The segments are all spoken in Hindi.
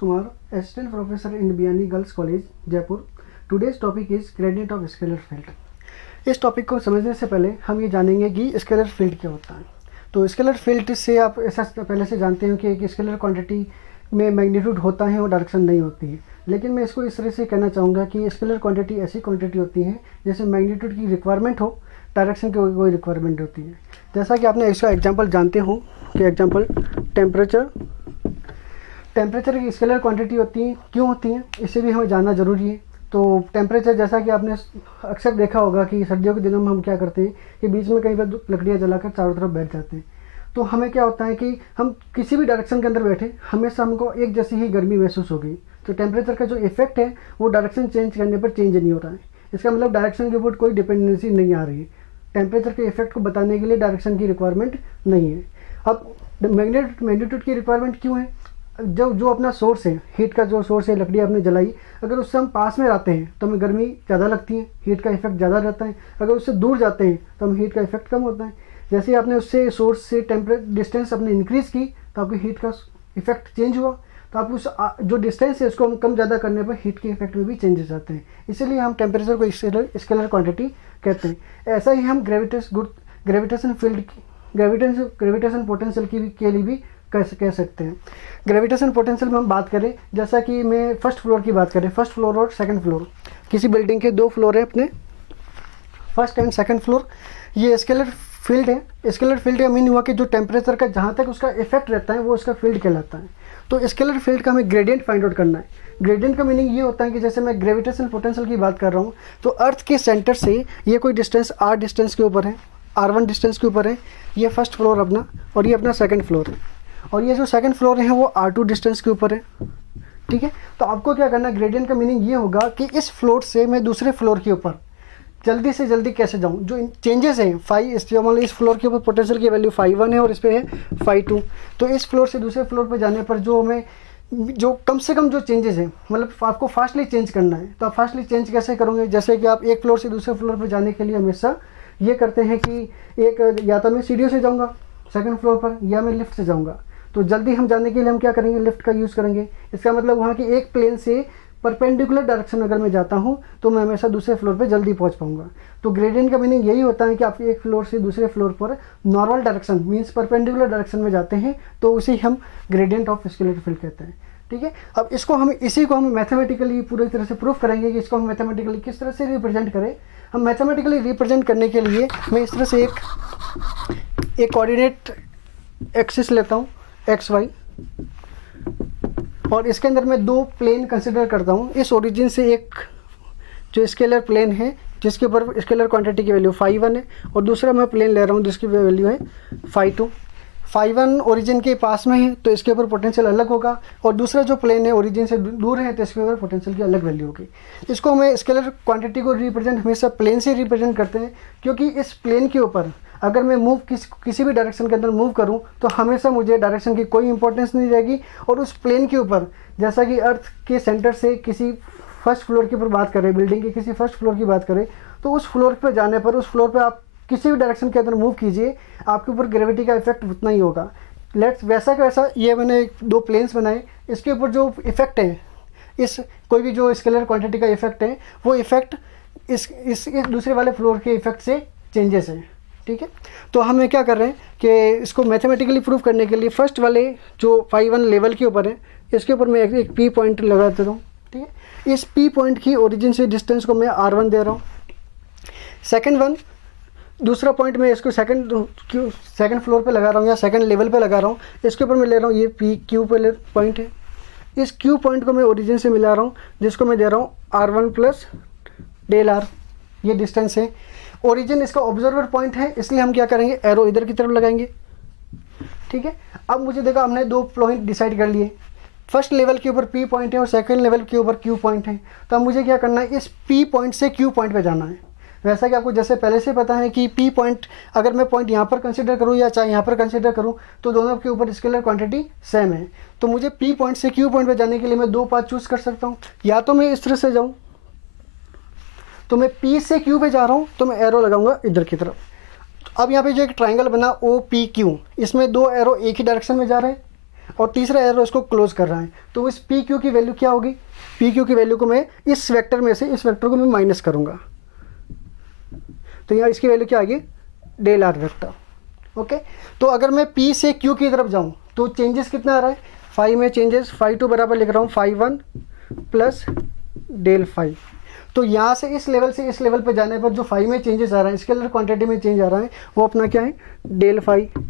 Kumar, Assistant Professor in Biani Girls College, Jaipur. Today's topic is gradient of scalar field. इस टॉपिक को समझने से पहले हम ये जानेंगे कि स्केलर फील्ड क्या होता है। तो स्केलर फील्ड से आप ऐसा पहले से जानते हैं कि एक स्केलर क्वांटिटी में मैग्नीट्यूड होता है और डायरेक्शन नहीं होती है, लेकिन मैं इसको इस तरह से कहना चाहूँगा कि स्केलर क्वांटिटी ऐसी क्वांटिटी होती है जैसे मैग्नीट्यूड की रिक्वायरमेंट हो, डायरेक्शन की कोई रिक्वायरमेंट होती है। जैसा कि आपने इसका एग्जांपल जानते हो कि एग्जांपल टेम्परेचर की स्केलर क्वांटिटी होती है। क्यों होती है इसे भी हमें जानना ज़रूरी है। तो टेम्परेचर जैसा कि आपने अक्सर देखा होगा कि सर्दियों के दिनों में हम क्या करते हैं कि बीच में कई बार लकड़ियाँ जलाकर चारों तरफ बैठ जाते हैं। तो हमें क्या होता है कि हम किसी भी डायरेक्शन के अंदर बैठे हमेशा हमको एक जैसी ही गर्मी महसूस होगी। तो टेम्परेचर का जो इफेक्ट है वो डायरेक्शन चेंज करने पर चेंज नहीं हो रहा है। इसका मतलब डायरेक्शन के ऊपर कोई डिपेंडेंसी नहीं आ रही है। टेम्परेचर के इफेक्ट को बताने के लिए डायरेक्शन की रिक्वायरमेंट नहीं है। अब मैग्नीट्यूड की रिक्वायरमेंट क्यों है? जो अपना सोर्स है, हीट का जो सोर्स है, लकड़ी आपने जलाई, अगर उससे हम पास में रहते हैं तो हमें गर्मी ज़्यादा लगती है, हीट का इफेक्ट ज़्यादा रहता है। अगर उससे दूर जाते हैं तो हम हीट का इफेक्ट कम होता है। जैसे आपने उससे सोर्स से डिस्टेंस अपने इंक्रीज़ की तो आपकी हीट का इफेक्ट चेंज हुआ। तो आप उस जो डिस्टेंस है उसको हम कम ज़्यादा करने पर हीट के इफेक्ट में भी चेंजेस आते हैं। इसीलिए हम टेम्परेचर को स्केलर क्वांटिटी कहते हैं। ऐसा ही हम ग्रेविटेशन पोटेंशियल के लिए भी कह सकते हैं। ग्रेविटेशन पोटेंशियल में हम बात करें, जैसा कि मैं फर्स्ट फ्लोर की बात करें, फर्स्ट फ्लोर और सेकंड फ्लोर, किसी बिल्डिंग के 2 फ्लोर है अपने, फर्स्ट एंड सेकंड फ्लोर। ये स्केलर फील्ड है। स्केलर फील्ड का मीन हुआ कि जो टेम्परेचर का जहाँ तक उसका इफेक्ट रहता है वो उसका फील्ड कहलाता है। तो स्केलर फील्ड का हमें ग्रेडियंट फाइंड आउट करना है। ग्रेडियंट का मीनिंग ये होता है कि जैसे मैं ग्रेविटेशन पोटेंशियल की बात कर रहा हूँ तो अर्थ के सेंटर से ये कोई डिस्टेंस r डिस्टेंस के ऊपर है, r1 डिस्टेंस के ऊपर है, ये फर्स्ट फ्लोर अपना, और ये अपना सेकंड फ्लोर है, और ये जो सेकंड फ्लोर है वो r2 डिस्टेंस के ऊपर है। ठीक है, तो आपको क्या करना है, ग्रेडियंट का मीनिंग ये होगा कि इस फ्लोर से मैं दूसरे फ्लोर के ऊपर जल्दी से जल्दी कैसे जाऊँ। जो चेंजेस हैं मतलब इस फ्लोर के ऊपर पोटेंशियल की वैल्यू φ1 है और इस पे है φ2। तो इस फ्लोर से दूसरे फ्लोर पर जाने पर जो कम से कम जो चेंजेस हैं, मतलब आपको फास्टली चेंज करना है। तो आप फास्टली चेंज कैसे करोगे? जैसे कि आप एक फ्लोर से दूसरे फ्लोर पर जाने के लिए हमेशा ये करते हैं कि या तो मैं सीढ़ियों से जाऊँगा सेकंड फ्लोर पर, या मैं लिफ्ट से जाऊँगा। तो जल्दी हम जाने के लिए हम क्या करेंगे, लिफ्ट का यूज़ करेंगे। इसका मतलब वहाँ की एक प्लेन से परपेंडिकुलर डायरेक्शन अगर मैं जाता हूँ तो मैं हमेशा दूसरे फ्लोर पे जल्दी पहुँच पाऊँगा। तो ग्रेडियंट का मीनिंग यही होता है कि आप एक फ्लोर से दूसरे फ्लोर पर normal direction means perpendicular direction में जाते हैं, तो उसे हम ग्रेडियंट ऑफ स्केलर फील्ड कहते हैं। ठीक है, अब इसी को हम मैथमेटिकली पूरी तरह से प्रूफ करेंगे कि इसको हम मैथमेटिकली किस तरह से रिप्रेजेंट करें। हम मैथमेटिकली रिप्रेजेंट करने के लिए मैं इस तरह से एक कोऑर्डिनेट एक्सिस लेता हूँ XY, और इसके अंदर मैं 2 प्लेन कंसिडर करता हूँ। इस ओरिजिन से एक जो स्केलर प्लेन है जिसके ऊपर स्केलर क्वांटिटी की वैल्यू φ1 है, और दूसरा मैं प्लेन ले रहा हूँ जिसकी वैल्यू है φ2। φ1 ओरिजिन के पास में है तो इसके ऊपर पोटेंशियल अलग होगा, और दूसरा जो प्लेन है ओरिजिन से दूर है तो इसके ऊपर पोटेंशियल की अलग वैल्यू होगी। इसको हमें स्केलर क्वांटिटी को रिप्रेजेंट हमेशा प्लेन से रिप्रेजेंट करते हैं, क्योंकि इस प्लेन के ऊपर अगर मैं किसी भी डायरेक्शन के अंदर मूव करूं तो हमेशा मुझे डायरेक्शन की कोई इंपॉर्टेंस नहीं रहेगी। और उस प्लेन के ऊपर, जैसा कि अर्थ के सेंटर से किसी फर्स्ट फ्लोर के ऊपर बात करें, बिल्डिंग के किसी फर्स्ट फ्लोर की बात करें, तो उस फ्लोर पर जाने पर उस फ्लोर पर आप किसी भी डायरेक्शन के अंदर मूव कीजिए, आपके ऊपर ग्रेविटी का इफेक्ट उतना ही होगा। वैसा का वैसा ये मैंने 2 प्लेन्स बनाए, इसके ऊपर जो इफेक्ट है, इस कोई भी जो स्केलर क्वांटिटी का इफेक्ट है वो इफेक्ट इस दूसरे वाले फ्लोर के इफेक्ट से चेंजेस है। ठीक है, तो हमें क्या कर रहे हैं कि इसको मैथमेटिकली प्रूव करने के लिए फर्स्ट वाले जो φ1 लेवल के ऊपर है इसके ऊपर मैं एक P पॉइंट लगा देता हूँ। ठीक है, इस P पॉइंट की ओरिजिन से डिस्टेंस को मैं R1 दे रहा हूँ। दूसरा पॉइंट मैं इसको सेकंड फ्लोर पे लगा रहा हूँ या सेकंड लेवल पे लगा रहा हूँ। इसके ऊपर मैं ले रहा हूँ ये Q पॉइंट है। इस Q पॉइंट को मैं ओरिजिन से मिला रहा हूँ, जिसको मैं दे रहा हूँ R1 प्लस ΔR। ये डिस्टेंस है। ओरिजिन इसका ऑब्जर्वर पॉइंट है, इसलिए हम क्या करेंगे, एरो इधर की तरफ लगाएंगे। ठीक है, अब मुझे देखा हमने 2 पॉइंट डिसाइड कर लिए। फर्स्ट लेवल के ऊपर P पॉइंट है और सेकंड लेवल के ऊपर Q पॉइंट है। तो अब मुझे क्या करना है, इस P पॉइंट से Q पॉइंट पे जाना है। वैसा कि आपको जैसे पहले से पता है कि P पॉइंट अगर मैं पॉइंट यहाँ पर कंसिडर करूँ या चाहे यहाँ पर कंसिडर करूँ तो दोनों के ऊपर स्केलर क्वांटिटी सेम है। तो मुझे P पॉइंट से Q पॉइंट पे जाने के लिए मैं 2 पाथ चूज़ कर सकता हूँ। या तो मैं इस तरह से जाऊँ, तो मैं P से Q पे जा रहा हूँ तो मैं एरो लगाऊंगा इधर की तरफ। अब यहाँ पे जो एक ट्राइंगल बना OPQ, इसमें 2 एरो एक ही डायरेक्शन में जा रहे हैं। और तीसरा एरो इसको क्लोज कर रहा है, तो इस पी क्यू की वैल्यू क्या होगी, पी क्यू की वैल्यू को मैं इस वेक्टर में से इस वेक्टर को मैं माइनस करूँगा, तो यहाँ इसकी वैल्यू क्या आ गई, डेल आर वेक्टर। ओके, तो अगर मैं पी से क्यू की तरफ जाऊँ तो चेंजेस कितना आ रहा है, फाइव में चेंजेस, फाइव टू बराबर लिख रहा हूँ five one plus del five. तो यहाँ से इस लेवल से इस लेवल पे जाने पर जो फाइव में चेंजेस आ रहा है, स्केलर क्वांटिटी में चेंज आ रहा है, वो अपना क्या है, डेल फाइव।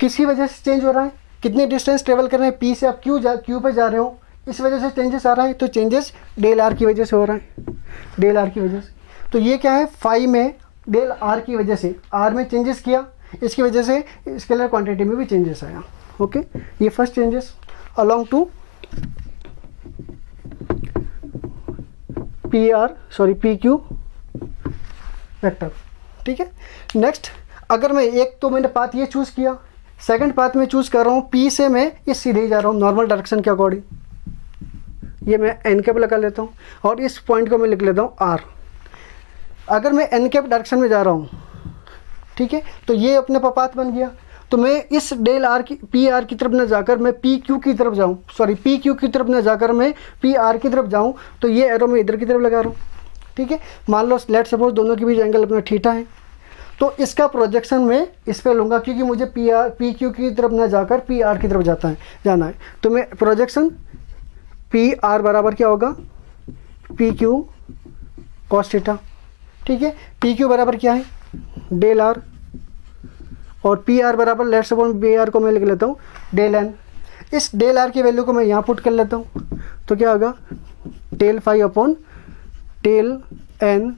किसकी वजह से चेंज हो रहा है, कितनी डिस्टेंस ट्रेवल कर रहे हैं, पी से आप क्यू पे जा रहे हो, इस वजह से चेंजेस आ रहा है, तो चेंजेस डेल आर की वजह से हो रहा है, डेल आर की वजह से। तो ये क्या है, फाइव में डेल आर की वजह से, आर में चेंजेस किया, इसकी वजह से स्केलर क्वांटिटी में भी चेंजेस आया। ओके, ये first changes along to P Q vector. ठीक है, नेक्स्ट अगर मैं एक तो मैंने पाथ ये चूज़ किया, सेकंड पाथ में चूज़ कर रहा हूँ पी से मैं इस सीधे ही जा रहा हूँ नॉर्मल डायरेक्शन के अकॉर्डिंग, ये मैं एन कैप लगा लेता हूँ और इस पॉइंट को मैं लिख लेता हूँ आर। अगर मैं एन कैप डायरेक्शन में जा रहा हूँ, ठीक है, तो ये अपने पाथ बन गया, तो मैं इस डेल आर की पी आर की तरफ न जाकर मैं पी क्यू की तरफ जाऊँ, सॉरी पी क्यू की तरफ न जाकर मैं पी आर की तरफ जाऊँ, तो ये एरो मैं इधर की तरफ लगा रहा हूँ। ठीक है, मान लो लेट सपोज दोनों के बीच एंगल अपना थीटा है, तो इसका प्रोजेक्शन मैं इस पर लूँगा क्योंकि मुझे पी क्यू की तरफ न जाकर पी आर की तरफ जाना है, तो मैं प्रोजेक्शन पी आर बराबर क्या होगा, पी क्यू कॉस थीटा। ठीक है, पी क्यू बराबर क्या है, डेल आर, और पी आर बराबर लेट सपोज पी आर को मैं लिख लेता हूँ डेल एन। इस डेल आर की वैल्यू को मैं यहाँ पुट कर लेता हूँ, तो क्या होगा, del five upon del N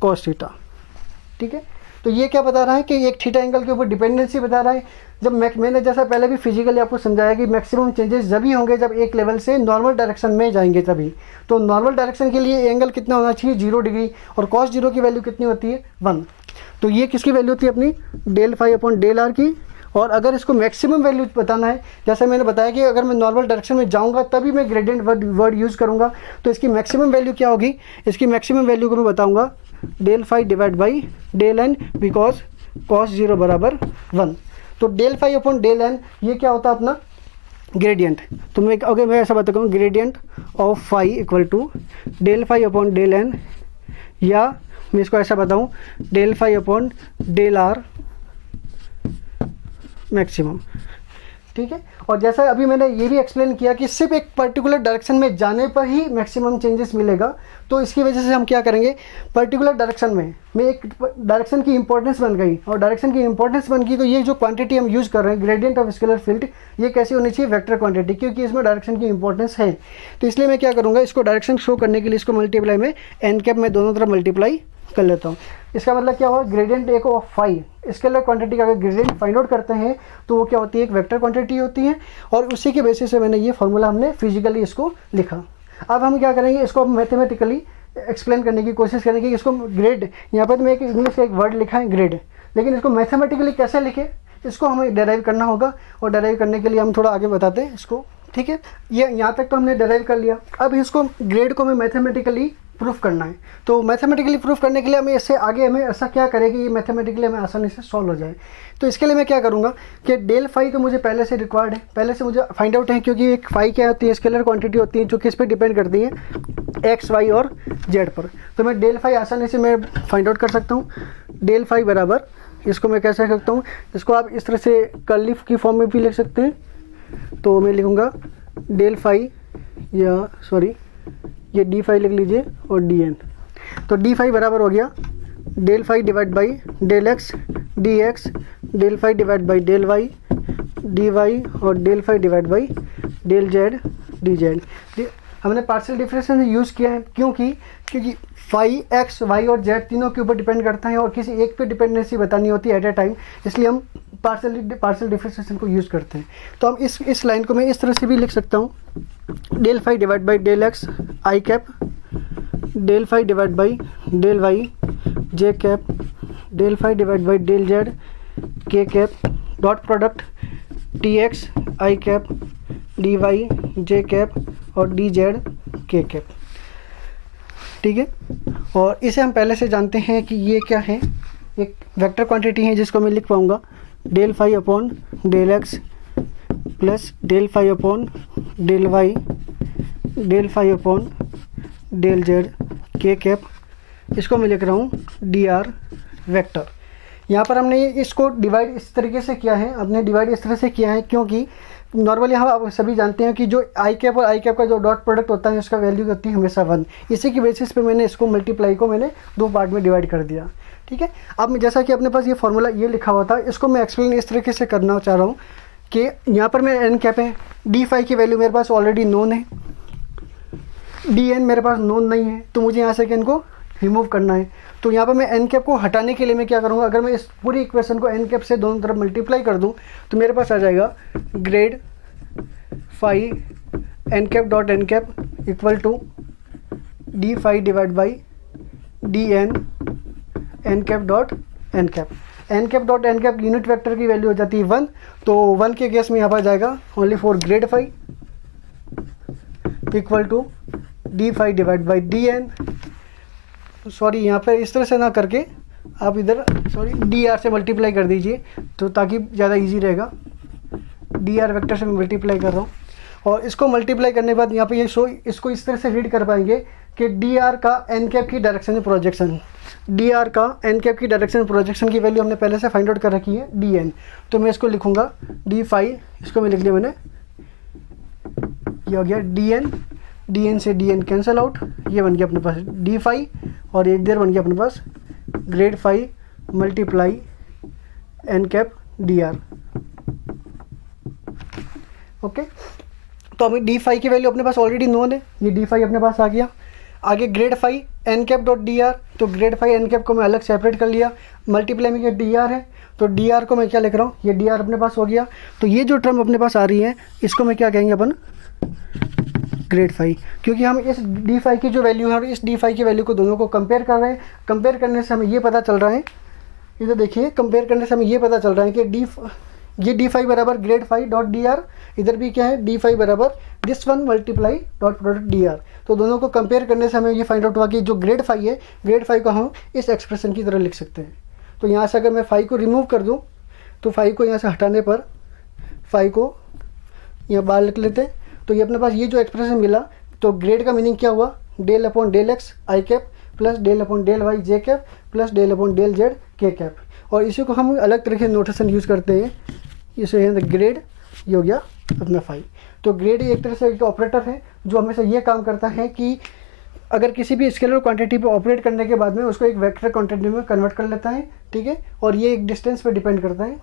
cos theta. ठीक है, तो ये क्या बता रहा है कि एक थीटा एंगल के ऊपर डिपेंडेंसी बता रहा है। जब मैंने जैसा पहले भी फिजिकली आपको समझाया कि मैक्सिमम चेंजेस जभी होंगे जब एक लेवल से नॉर्मल डायरेक्शन में जाएंगे तभी। तो नॉर्मल डायरेक्शन के लिए एंगल कितना होना चाहिए, 0 डिग्री, और कॉस 0 की वैल्यू कितनी होती है, 1। तो ये किसकी वैल्यू होती है अपनी, del five upon del R की। और अगर इसको मैक्सिमम वैल्यू बताना है, जैसे मैंने बताया कि अगर मैं नॉर्मल डायरेक्शन में जाऊंगा तभी मैं ग्रेडियंट वर्ड यूज़ करूंगा, तो इसकी मैक्सिमम वैल्यू क्या होगी, इसकी मैक्सिमम वैल्यू को मैं बताऊंगा del five divide by del N, because cos 0 बराबर 1। तो del five upon del N ये क्या होता है अपना ग्रेडियंट। तो मैं मैं ऐसा बताता हूँ, gradient of five equal to del five upon del N, या मैं इसको ऐसा बताऊँ del five upon del R maximum. ठीक है, और जैसा अभी मैंने ये भी एक्सप्लेन किया कि सिर्फ एक पर्टिकुलर डायरेक्शन में जाने पर ही मैक्सिमम चेंजेस मिलेगा, तो इसकी वजह से हम क्या करेंगे, पर्टिकुलर डायरेक्शन में एक डायरेक्शन की इंपॉर्टेंस बन गई, और डायरेक्शन की इंपॉर्टेंस बन गई तो ये जो क्वांटिटी हम यूज़ कर रहे हैं ग्रेडियंट ऑफ स्केलर फील्ड, ये कैसी होनी चाहिए, वेक्टर क्वांटिटी, क्योंकि इसमें डायरेक्शन की इंपॉर्टेंस है। तो इसलिए मैं क्या करूँगा, इसको डायरेक्शन शो करने के लिए इसको मल्टीप्लाई में एन कैप में दोनों तरफ मल्टीप्लाई कर लेता हूँ। इसका मतलब क्या हुआ, ग्रेडियंट एक ऑफ फाइव स्केलर क्वांटिटी का अगर ग्रेडियंट फाइंड आउट करते हैं तो वो क्या होती है, एक वेक्टर क्वांटिटी होती है, और उसी के बेसिस से मैंने ये फॉर्मूला हमने फिजिकली इसको लिखा। अब हम क्या करेंगे, इसको मैथमेटिकली एक्सप्लेन करने की कोशिश करेंगे। इसको ग्रेड, यहाँ पर मैं एक इंग्लिश का एक वर्ड लिखा है ग्रेड, लेकिन इसको मैथमेटिकली कैसे लिखे इसको हमें डेराइव करना होगा, और डेराइव करने के लिए हम थोड़ा आगे बताते हैं इसको। ठीक है, ये यहाँ तक तो हमने डेराइव कर लिया। अब इसको ग्रेड को हमें मैथमेटिकली प्रूफ करना है, तो मैथमेटिकली प्रूफ करने के लिए हमें इससे आगे हमें ऐसा क्या करें कि ये मैथमेटिकली हमें आसानी से सॉल्व हो जाए। तो इसके लिए मैं क्या करूँगा कि डेल फाइव तो मुझे पहले से रिक्वायर्ड है, पहले से मुझे फाइंड आउट है, क्योंकि एक फाइव क्या होती है, स्केलर क्वांटिटी होती है जो किस पे डिपेंड करती है, एक्स वाई और जेड पर। तो मैं डेल फाइव आसानी से मैं फाइंड आउट कर सकता हूँ। डेल फाइव बराबर, इसको मैं कैसे लिख सकता हूँ, इसको आप इस तरह से कर्ली की फॉर्म में भी लिख सकते हैं। तो मैं लिखूँगा डेल फाइव, या सॉरी ये डी फाइव लिख लीजिए, और डी एन। तो डी फाइव बराबर हो गया del five divide by del X D X, del five divide by del Y D Y, और del five divide by del Z D Z. हमने पार्शियल डिफरेंशिएशन यूज़ किया है क्योंकि फाइव एक्स वाई और जेड तीनों के ऊपर डिपेंड करता है, और किसी एक पे डिपेंडेंसी बतानी होती है एट ए टाइम, इसलिए हम पार्शियल डिफरेंशिएशन को यूज़ करते हैं। तो हम इस लाइन को मैं इस तरह से भी लिख सकता हूँ, del five divide by del x I cap, del five divide by del Y J cap, del five divide by del Z के cap, dot product T X आई कैप डी वाई जे कैप और डी जेड के कैप। ठीक है, और इसे हम पहले से जानते हैं कि ये क्या है, एक वेक्टर क्वांटिटी है जिसको मैं लिख पाऊँगा del five upon del X plus del phi upon del Y del phi upon del Z के कैप, इसको मैं लिख रहा हूँ डी आर वेक्टर। यहाँ पर हमने इसको डिवाइड इस तरीके से किया है, हमने डिवाइड इस तरह से किया है क्योंकि नॉर्मली हम आप सभी जानते हैं कि जो आई कैप और आई कैप का जो डॉट प्रोडक्ट होता है उसका वैल्यू होती है हमेशा 1। इसी की बेसिस पे मैंने इसको मल्टीप्लाई को मैंने 2 पार्ट में डिवाइड कर दिया। ठीक है, अब जैसा कि अपने पास ये फार्मूला ये लिखा हुआ था, इसको मैं एक्सप्लेन इस तरीके से करना चाह रहा हूँ कि यहाँ पर मेरा एन कैप है, डी फाई की वैल्यू मेरे पास ऑलरेडी नोन है, डी एन मेरे पास नोन नहीं है, तो मुझे यहाँ से इनको रिमूव करना है। तो यहाँ पर मैं एन कैप को हटाने के लिए मैं क्या करूँगा, अगर मैं इस पूरी इक्वेशन को एन कैप से दोनों तरफ मल्टीप्लाई कर दूँ तो मेरे पास आ जाएगा grad phi N cap dot N cap equal to D phi divide by D N N cap dot N cap. N cap dot N cap unit vector की वैल्यू हो जाती है 1, तो 1 के केस में यहाँ पर जाएगा only for grad phi equal to D phi divide by D N, sorry यहाँ पर इस तरह से ना करके आप इधर सॉरी डी आर से मल्टीप्लाई कर दीजिए तो ताकि ज़्यादा इजी रहेगा। डी आर वेक्टर से मैं मल्टीप्लाई कर रहा हूँ और इसको मल्टीप्लाई करने के बाद यहाँ पे ये इसको इस तरह से रीड कर पाएंगे कि डी आर का एन कैप की डायरेक्शन में प्रोजेक्शन, डी आर का एन कैप की डायरेक्शन प्रोजेक्शन की वैल्यू हमने पहले से फाइंड आउट कर रखी है डी एन, तो मैं इसको लिखूँगा डी फाई, इसको मैं लिख लिया मैंने, ये हो गया डी एन से डी एन कैंसिल आउट, ये बन गया अपने पास डी फाई और एक देर बन गया अपने पास grad phi multiply n cap d r. Okay, तो अभी डी फाई की वैल्यू अपने पास ऑलरेडी नोन है, ये डी फाई अपने पास आ गया। आगे grad phi N cap dot D R, तो ग्रेड फाई एन कैप को मैं अलग सेपरेट कर लिया, मल्टीप्लाई में डी आर है तो डी आर को मैं क्या लिख रहा हूँ, ये डी आर अपने पास हो गया। तो ये जो टर्म अपने पास आ रही है इसको मैं क्या कहेंगे अपन ग्रेड फाई, क्योंकि हम इस डी फाई की जो वैल्यू है और इस डी फाई की वैल्यू को दोनों को कंपेयर कर रहे हैं। कंपेयर करने से हमें ये पता चल रहा है, इधर देखिए कंपेयर करने से हमें ये पता चल रहा है कि ये डी फाई बराबर grad phi dot D R, इधर भी क्या है डी फाई बराबर this one multiply dot product D R. तो दोनों को कंपेयर करने से हमें ये फाइंड आउट हुआ कि जो ग्रेड फाई है, ग्रेड फाई को हम इस एक्सप्रेशन की तरह लिख सकते हैं। तो यहाँ से अगर मैं फाई को रिमूव कर दूँ तो फाई को यहाँ से हटाने पर फाई को यहाँ बाहर लिख लेते हैं, तो ये अपने पास ये जो एक्सप्रेशन मिला, तो ग्रेड का मीनिंग क्या हुआ, डेल अपॉन डेल एक्स आई cap plus del upon del Y जे cap plus del upon del Z के कैप। और इसी को हम अलग तरह के नोटेशन यूज़ करते हैं, इसे ग्रेड, ये हो गया अपना फाई। तो ग्रेड एक तरह से एक ऑपरेटर है जो हमेशा ये काम करता है कि अगर किसी भी स्केलर क्वांटिटी पे ऑपरेट करने के बाद में उसको एक वेक्टर क्वांटिटी में कन्वर्ट कर लेता है। ठीक है, और ये एक डिस्टेंस पे डिपेंड करता है।